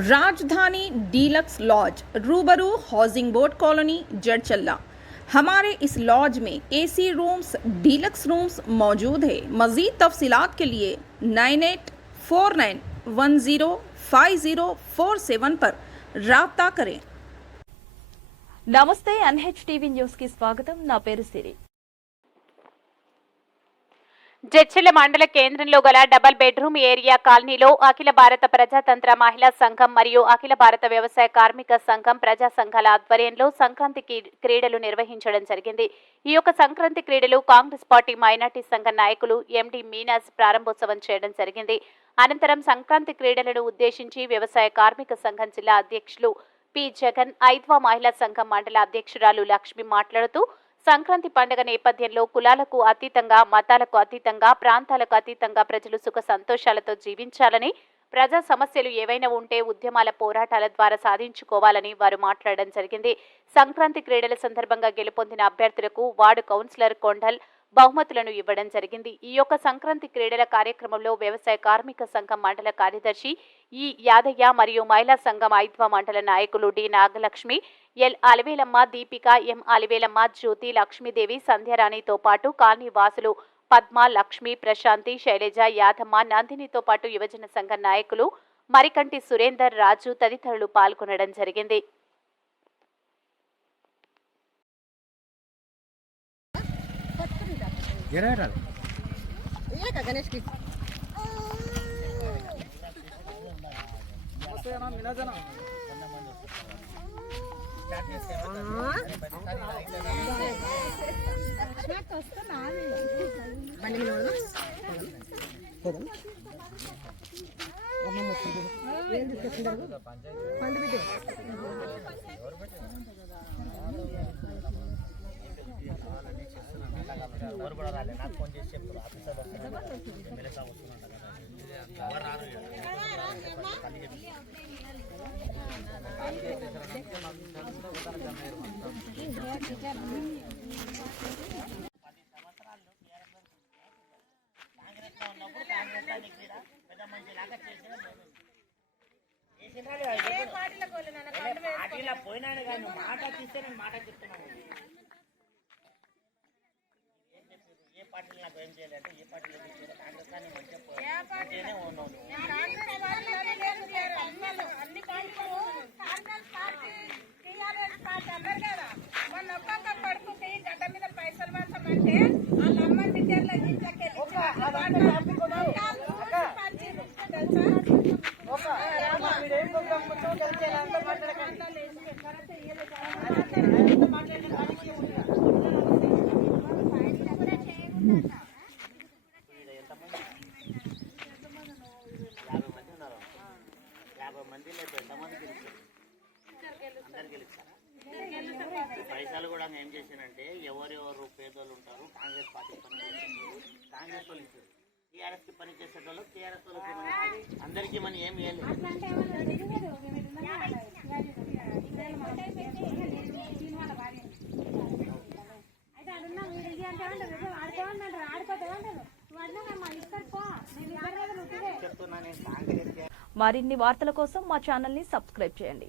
राजधानी deluxe laws रूबरू housing board colony Jadcherla. हमारे इस लॉज में एसी रूम्स डीलक्स रूम्स मौजूद है। मज़ीद तफसीलात के लिए 9849105047 पर राब्ता करें। నమస్తే ఎన్హెచ్ టీవీ న్యూస్ కి స్వాగతం। నా పేరు సిరి। జడ్చర్ల మండల కేంద్రంలో గల డబుల్ బెడ్రూమ్ ఏరియా కాలనీలో అఖిల భారత ప్రజాతంత్ర మహిళా సంఘం మరియు అఖిల భారత వ్యవసాయ కార్మిక సంఘం ప్రజా సంఘాల ఆధ్వర్యంలో సంక్రాంతి క్రీడలు నిర్వహించడం జరిగింది। ఈ యొక్క సంక్రాంతి క్రీడలు కాంగ్రెస్ పార్టీ మైనార్టీ సంఘ నాయకులు ఎండి మీనాజ్ ప్రారంభోత్సవం చేయడం జరిగింది। అనంతరం సంక్రాంతి క్రీడలను ఉద్దేశించి వ్యవసాయ కార్మిక సంఘం జిల్లా అధ్యక్షులు పి జగన్, ఐద్వా మహిళా సంఘం మండల అధ్యక్షురాలు లక్ష్మి మాట్లాడుతూ సంక్రాంతి పండుగ నేపథ్యంలో కులాలకు అతీతంగా, మతాలకు అతీతంగా, ప్రాంతాలకు అతీతంగా ప్రజలు సుఖ సంతోషాలతో జీవించాలని, ప్రజా సమస్యలు ఏవైనా ఉంటే ఉద్యమాల పోరాటాల ద్వారా సాధించుకోవాలని వారు మాట్లాడడం జరిగింది। సంక్రాంతి క్రీడల సందర్భంగా గెలుపొందిన అభ్యర్థులకు వార్డు కౌన్సిలర్ కొండల్ బహుమతులను ఇవ్వడం జరిగింది। ఈ యొక్క సంక్రాంతి క్రీడల కార్యక్రమంలో వ్యవసాయ కార్మిక సంఘం మండల కార్యదర్శి ఈ యాదయ్య మరియు మహిళా సంఘం ఐద్వా మండల నాయకులు డి నాగలక్ష్మి, ఎల్ అలివేలమ్మ, దీపిక, ఎం అలివేలమ్మ, జ్యోతి, లక్ష్మీదేవి, సంధ్యారాణితో పాటు కాలనీ వాసులు పద్మ, లక్ష్మి, ప్రశాంతి, శైలజ, యాదమ్మ, నందినితో పాటు యువజన సంఘ నాయకులు మరికంటి సురేందర్, రాజు తదితరులు పాల్గొనడం జరిగింది। పోయినాను కానీ మాట తీస్తే నేను మాట చెప్తున్నాను। ఏ పార్టీలు నాకు ఏం చేయాలంటే ఏ పార్టీలో కాంగ్రెస్ కానీ మంచిగా పైసలు కూడా ఏం చేశానంటే ఎవరెవరు పేదోళ్ళు ఉంటారు కాంగ్రెస్ పార్టీ పని చేస్తారు, కాంగ్రెస్ వాళ్ళు ఇస్తారు, టీఆర్ఎస్ కి పని చేసే వాళ్ళు టీఆర్ఎస్ వాళ్ళకి అందరికీ మనం ఏం వేయలేదు। మరిన్ని వార్తల కోసం మా ఛానల్ ని సబ్స్క్రైబ్ చేయండి।